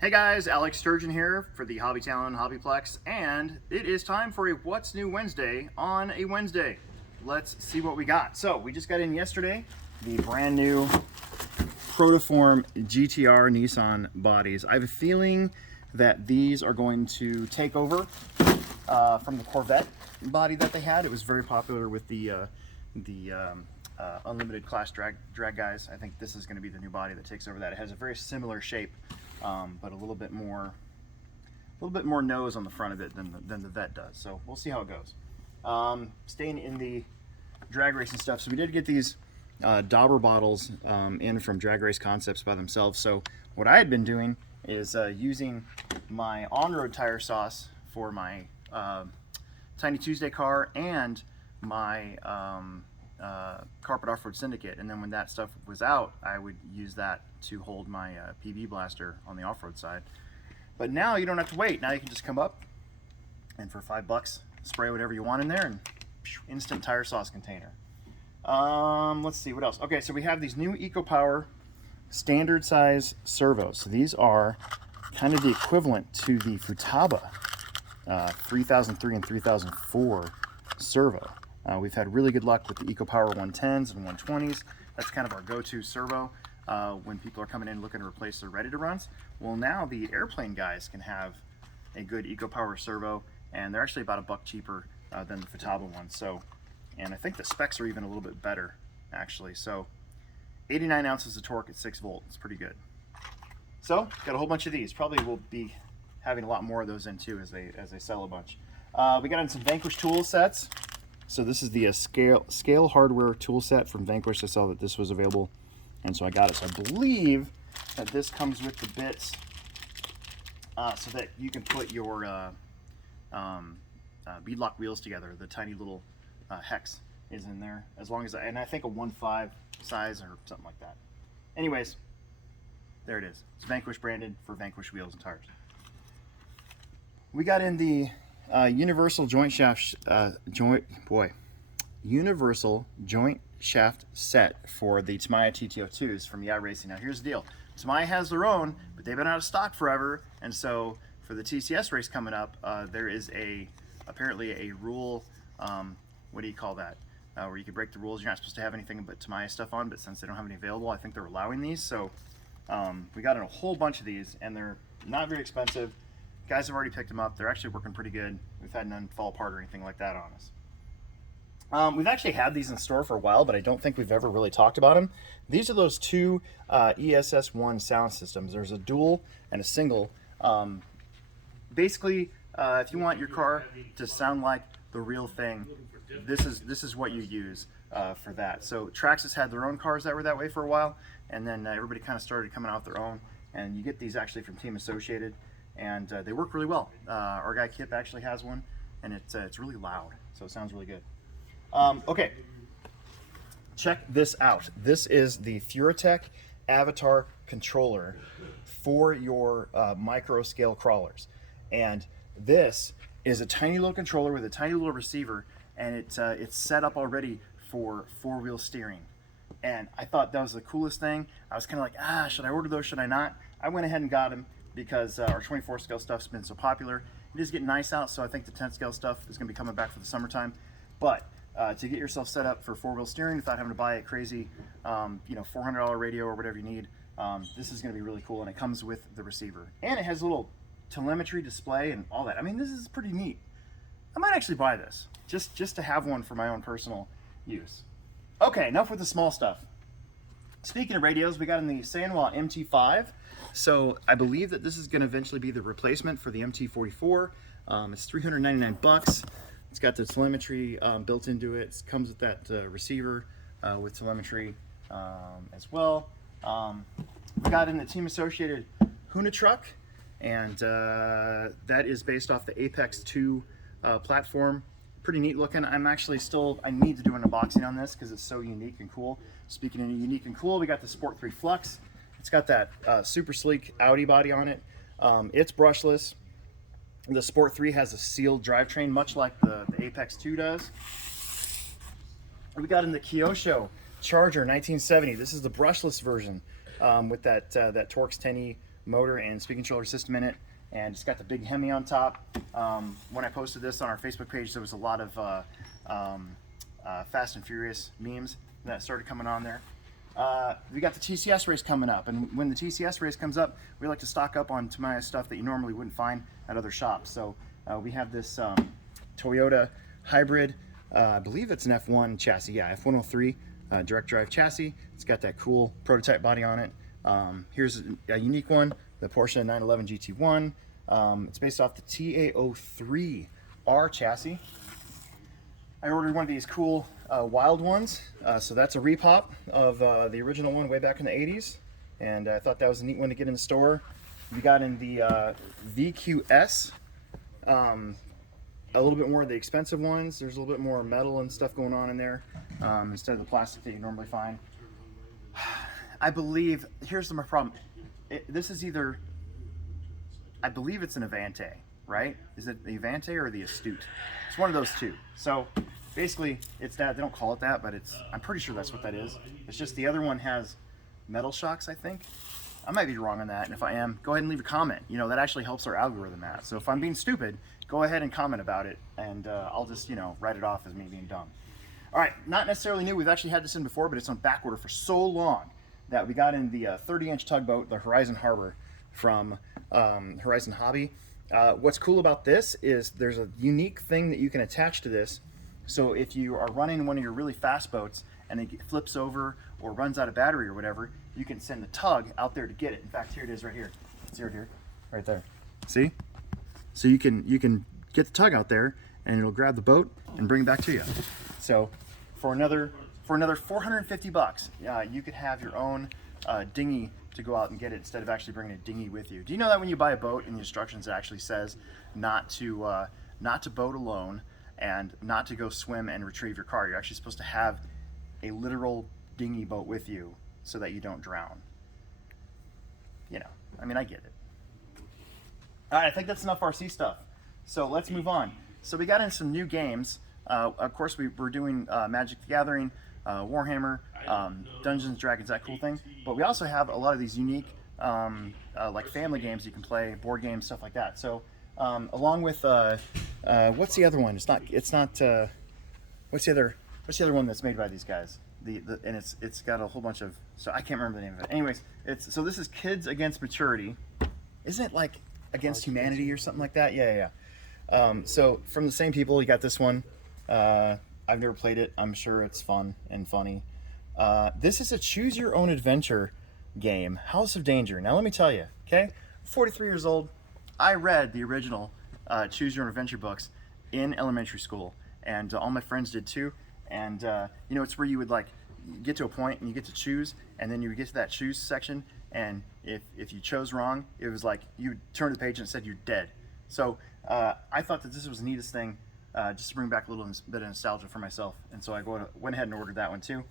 Hey guys, Alex Sturgeon here for the HobbyTown HobbyPlex, and it is time for a What's New Wednesday on a Wednesday. Let's see what we got. So we just got in yesterday the brand new Protiform GTR Nissan bodies. I have a feeling that these are going to take over from the Corvette body that they had. It was very popular with the unlimited class drag guys. I think this is going to be the new body that takes over that. It has a very similar shape, but a little bit more nose on the front of it than the Vet does. So we'll see how it goes. Staying in the drag racing stuff, so we did get these dauber bottles in from Drag Race Concepts by themselves. So what I had been doing is using my on-road tire sauce for my Tiny Tuesday car and my Carpet Off-Road Syndicate, and then when that stuff was out, I would use that to hold my PB blaster on the off-road side. But now you don't have to wait. Now you can just come up and for $5 spray whatever you want in there, and instant tire sauce container. Let's see what else. Okay, so we have these new Ecopower standard size servos. So these are kind of the equivalent to the Futaba 3003 and 3004 servo. We've had really good luck with the Ecopower 110s and 120s. That's kind of our go-to servo when people are coming in looking to replace their ready-to runs. Well, now the airplane guys can have a good Ecopower servo, and they're actually about $1 cheaper than the Futaba ones. So, and I think the specs are even a little bit better, actually. So, 89 ounces of torque at 6 volt. It's pretty good. So, got a whole bunch of these. Probably will be having a lot more of those in too as they sell a bunch. We got in some Vanquish tool sets. So this is the scale hardware tool set from Vanquish. I saw that this was available, and so I got it. So I believe that this comes with the bits so that you can put your beadlock wheels together. The tiny little hex is in there, as long as, and I think a 1.5 size or something like that. Anyways, there it is. It's Vanquish branded for Vanquish wheels and tires. We got in the universal joint shaft universal joint shaft set for the Tamaya TT02s from Yeah Racing. Now here's the deal. Tamaya has their own, but they've been out of stock forever, and so for the TCS race coming up, there is apparently a rule, what do you call that, where you can break the rules. You're not supposed to have anything but Tamaya stuff on, but since they don't have any available, I think they're allowing these. So we got in a whole bunch of these, and they're not very expensive. Guys have already picked them up. They're actually working pretty good. We've had none fall apart or anything like that on us. We've actually had these in store for a while, but I don't think we've ever really talked about them. These are those two ESS1 sound systems. There's a dual and a single. Basically, if you want your car to sound like the real thing, this is what you use for that. So Traxxas had their own cars that were that way for a while, and then everybody kind of started coming out with their own. And you get these actually from Team Associated, and they work really well. Our guy Kip actually has one, and it's really loud, so it sounds really good. Okay, check this out. This is the Furitek Avatar controller for your micro scale crawlers, and this is a tiny little controller with a tiny little receiver, and it's set up already for 4-wheel steering. And I thought that was the coolest thing. I was kind of like, should I order those, should I not? I went ahead and got them because our 24 scale stuff's been so popular. It is getting nice out, so I think the 10 scale stuff is going to be coming back for the summertime. But to get yourself set up for 4-wheel steering without having to buy a crazy, $400 radio or whatever you need, this is going to be really cool. And it comes with the receiver, and it has a little telemetry display and all that. I mean, this is pretty neat. I might actually buy this just to have one for my own personal use. Okay, enough with the small stuff. Speaking of radios, we got in the Sanjuan MT5. So I believe that this is going to eventually be the replacement for the MT44. It's $399. It's got the telemetry built into it. It comes with that receiver with telemetry as well. We got in the Team Associated Huna truck, and that is based off the Apex 2 platform. Pretty neat looking. I need to do an unboxing on this because it's so unique and cool. Speaking of unique and cool, we got the Sport 3 Flux. It's got that super sleek Audi body on it. It's brushless. The Sport 3 has a sealed drivetrain, much like the Apex 2 does. We got in the Kyosho Charger 1970. This is the brushless version with that Torx 10E motor and speed controller system in it, and it's got the big Hemi on top. When I posted this on our Facebook page, there was a lot of Fast and Furious memes that started coming on there. We got the TCS race coming up, and when the TCS race comes up, we like to stock up on tamaya stuff that you normally wouldn't find at other shops. So we have this Toyota hybrid, I believe it's an F1 chassis, yeah, F103 direct drive chassis. It's got that cool prototype body on it. Here's a unique one, the Porsche 911 GT1. It's based off the TA03R chassis. I ordered one of these cool wild ones, so that's a repop of the original one way back in the 80s, and I thought that was a neat one to get in the store. We got in the VQS, a little bit more of the expensive ones. There's a little bit more metal and stuff going on in there instead of the plastic that you normally find. I believe, here's my problem. This is either, I believe it's an Avante, right? Is it the Avante or the Astute? It's one of those two. So basically it's that, they don't call it that, but I'm pretty sure that's what that is. It's just the other one has metal shocks, I think. I might be wrong on that, and if I am, go ahead and leave a comment. You know, that actually helps our algorithm out. So if I'm being stupid, go ahead and comment about it, and I'll just, you know, write it off as me being dumb. All right, not necessarily new. We've actually had this in before, but it's on back order for so long that we got in the 30-inch tugboat, the Horizon Harbor from Horizon Hobby. What's cool about this is there's a unique thing that you can attach to this. So if you are running one of your really fast boats and it flips over or runs out of battery or whatever, you can send the tug out there to get it. In fact, here it is right here. See right here, right there. See? So you can get the tug out there and it'll grab the boat and bring it back to you. So for another 450 bucks, you could have your own dinghy to go out and get it instead of actually bringing a dinghy with you. Do you know that when you buy a boat, in the instructions it actually says not to boat alone and not to go swim and retrieve your car? You're actually supposed to have a literal dinghy boat with you so that you don't drown. You know, I mean, I get it. All right, I think that's enough RC stuff. So let's move on. So we got in some new games. Of course, we're doing Magic the Gathering, Warhammer, Dungeons & Dragons, that cool thing. But we also have a lot of these unique, like family games you can play, board games, stuff like that. So along with, what's the other one? What's the other one that's made by these guys? And it's got a whole bunch of, so I can't remember the name of it. Anyways, so this is Kids Against Maturity. Isn't it like Against Humanity or something like that? Yeah. So from the same people, you got this one. I've never played it. I'm sure it's fun and funny. This is a choose your own adventure game, House of Danger. Now let me tell you, okay? 43 years old. I read the original choose your own adventure books in elementary school, and all my friends did too. And you know, it's where you would like get to a point and you get to choose, and then you would get to that choose section, and if you chose wrong, it was like you would turn to the page and it said you're dead. So I thought that this was the neatest thing, just to bring back a little bit of nostalgia for myself, and so I went ahead and ordered that one too.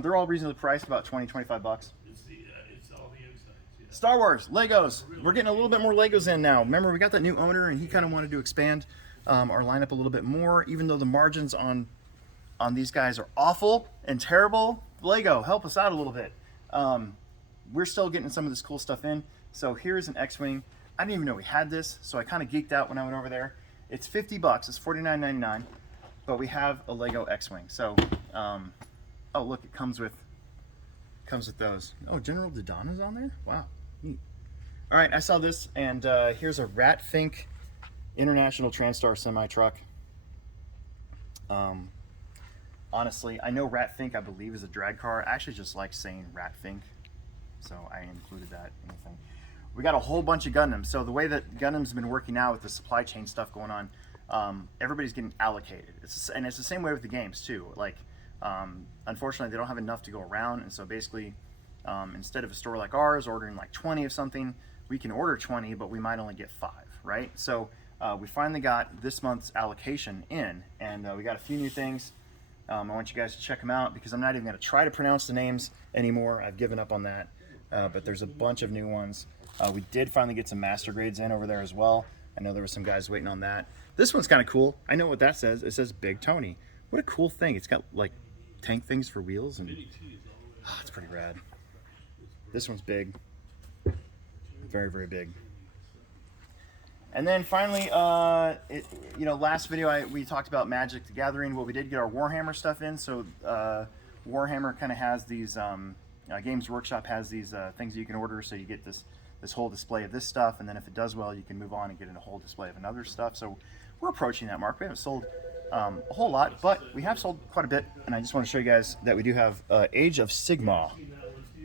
They're all reasonably priced, about 20-25 bucks. It's all the insides, yeah. Star Wars, Legos. We're getting a little bit more Legos in now. Remember, we got that new owner, and he kind of wanted to expand our lineup a little bit more, even though the margins on these guys are awful and terrible. Lego, help us out a little bit. We're still getting some of this cool stuff in. So here's an X-Wing. I didn't even know we had this, so I kind of geeked out when I went over there. It's 50 bucks, it's $49.99, but we have a Lego X-Wing. So, oh look, it comes with those. Oh, General Dodonna's on there? Wow, neat. All right, I saw this, and here's a Ratfink International Transtar semi-truck. Honestly, I know Ratfink, I believe, is a drag car. I actually just like saying Ratfink, so I included that in the thing. We got a whole bunch of Gundams. So the way that Gundam's been working out with the supply chain stuff going on, everybody's getting allocated. And it's the same way with the games too. Like, unfortunately, they don't have enough to go around, and so basically, instead of a store like ours ordering like 20 of something, we can order 20, but we might only get 5, right? So we finally got this month's allocation in, and we got a few new things. I want you guys to check them out because I'm not even going to try to pronounce the names anymore. I've given up on that, but there's a bunch of new ones. We did finally get some master grades in over there as well. I know there were some guys waiting on that. This one's kind of cool. I know what that says. It says Big Tony. What a cool thing. It's got like tank things for wheels, and it's pretty rad. This one's big. Very, very big. And then finally, last video we talked about Magic the Gathering. Well, we did get our Warhammer stuff in. So Warhammer kind of has these, Games Workshop has these things you can order. So you get this whole display of this stuff, and then if it does well, you can move on and get in a whole display of another stuff. So we're approaching that mark. We haven't sold a whole lot, but we have sold quite a bit. And I just want to show you guys that we do have Age of Sigmar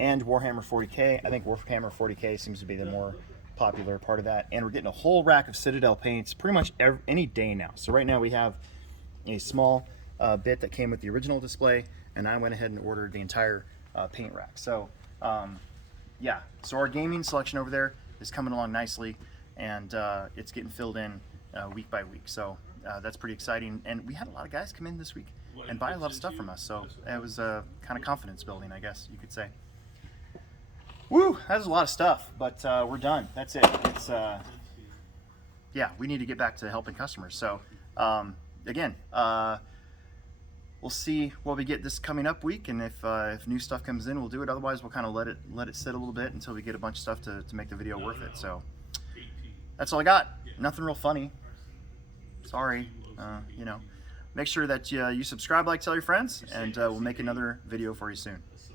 and Warhammer 40K. I think Warhammer 40K seems to be the more popular part of that, and we're getting a whole rack of Citadel paints pretty much any day now. So right now we have a small bit that came with the original display, and I went ahead and ordered the entire paint rack. So yeah, so our gaming selection over there is coming along nicely, and it's getting filled in week by week. So that's pretty exciting, and we had a lot of guys come in this week and buy a lot of stuff from us. So it was kind of confidence building, I guess you could say. Woo, that was a lot of stuff, but we're done. That's it. It's yeah, we need to get back to helping customers. So again, we'll see what we get this coming up week, and if new stuff comes in, we'll do it. Otherwise, we'll kind of let it sit a little bit until we get a bunch of stuff to make the video worth it. So that's all I got. Nothing real funny. Sorry. Make sure that you subscribe, like, tell your friends, and we'll make another video for you soon.